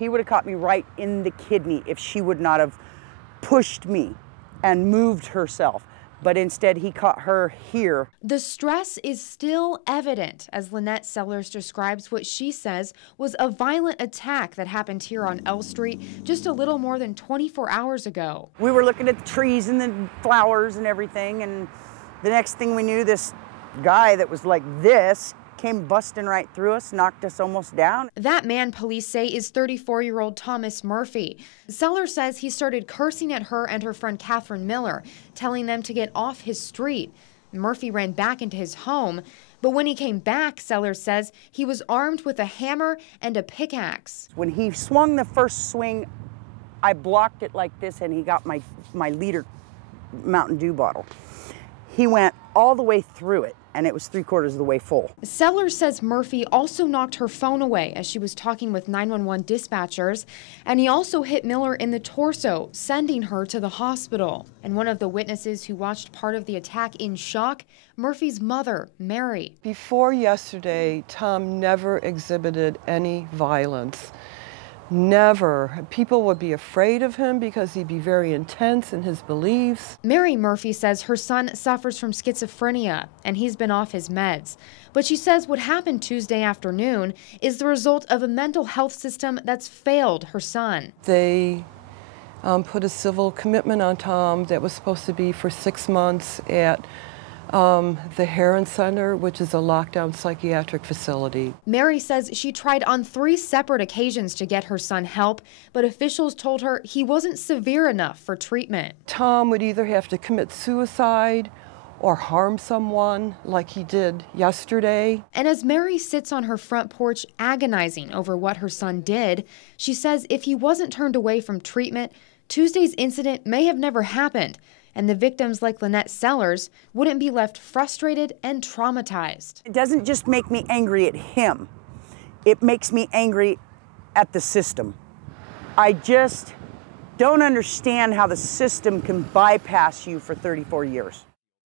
He would have caught me right in the kidney if she would not have pushed me and moved herself. But instead, he caught her here. The stress is still evident as Lynette Sellers describes what she says was a violent attack that happened here on L Street just a little more than 24 hours ago. We were looking at the trees and the flowers and everything, and the next thing we knew, this guy that was like this came busting right through us, knocked us almost down. That man, police say, is 34-year-old Thomas Murphy. Sellers says he started cursing at her and her friend Catherine Miller, telling them to get off his street. Murphy ran back into his home, but when he came back, Sellers says he was armed with a hammer and a pickaxe. When he swung the first swing, I blocked it like this, and he got my liter Mountain Dew bottle. He went all the way through it, and it was 3/4 of the way full. Sellers says Murphy also knocked her phone away as she was talking with 911 dispatchers, and he also hit Miller in the torso, sending her to the hospital. And one of the witnesses who watched part of the attack in shock, Murphy's mother, Mary. Before yesterday, Tom never exhibited any violence. Never. People would be afraid of him because he'd be very intense in his beliefs. Mary Murphy says her son suffers from schizophrenia and he's been off his meds. But she says what happened Tuesday afternoon is the result of a mental health system that's failed her son. They put a civil commitment on Tom that was supposed to be for 6 months at the Heron Center, which is a lockdown psychiatric facility. Mary says she tried on 3 separate occasions to get her son help, but officials told her he wasn't severe enough for treatment. Tom would either have to commit suicide or harm someone like he did yesterday. And as Mary sits on her front porch agonizing over what her son did, she says if he wasn't turned away from treatment, Tuesday's incident may have never happened, and the victims like Lynette Sellers wouldn't be left frustrated and traumatized. It doesn't just make me angry at him. It makes me angry at the system. I just don't understand how the system can bypass you for 34 years.